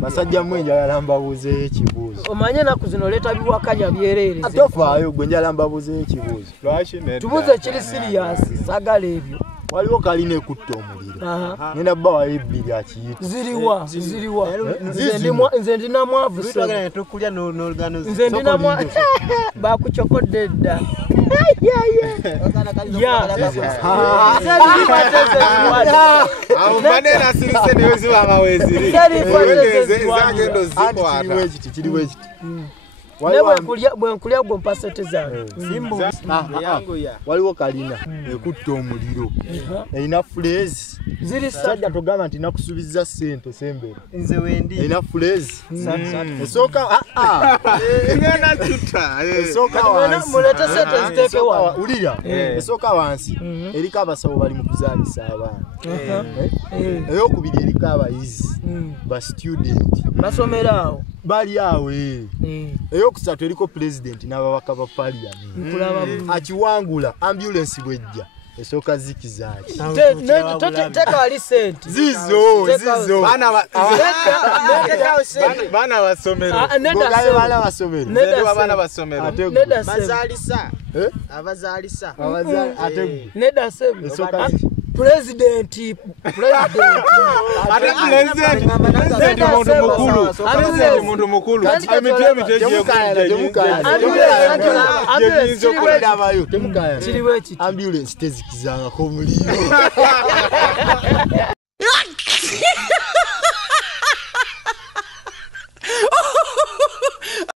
Basajja mmwe njagala mbabuuzeeyo ekibuuzo. Omanye naku zino leeta biwakanya byereereze. Tofaayo gwe njagala mbabuuzeeyo ekibuuzo. Tubuuze kiri serious sagala ebyo. Waliwo kalina ekutta omuliro. Ngenda bbawayo ebbiri akiyita. Ziriwa. Nze ndina mwavu twagala tukulya n'olugano. Nze ndina mwavu. Bakuchokodde dda. Manera sirise niwe ziba amaweziri. Zagendo zikwata. Kiriwo ekiti. Bwe nkulya gwe mpa sente zange. Waliwo kalina ekutta omuliro. Erina phrase. Ziri sajja togamba nti nakusuubiza sente sembere. Nze wendi. Erina phrase. Esooka Ngenda tuta. esooka wansi. mulete sente ziteeke wa. Ulira. Esooka wansi. Eriko abasawo bali mu kuzaalisa abaana. Eyokubiri eriko abayizi. Ba student. Basomera awo. Bali awo eyokusatu eriko president n'ababaka ba parliament. Akiwangula ambulance bwejja esooka zikizaaki. Teka wali sente. Zizo. Bana basomero. Bana basomero. Bana basomero. Bazaalisa. Abazaalisa. Neda sebe. President. Muntu mukulu. Emitwe kiriwo ekiti. Ambulance tezikizanga ko muliro.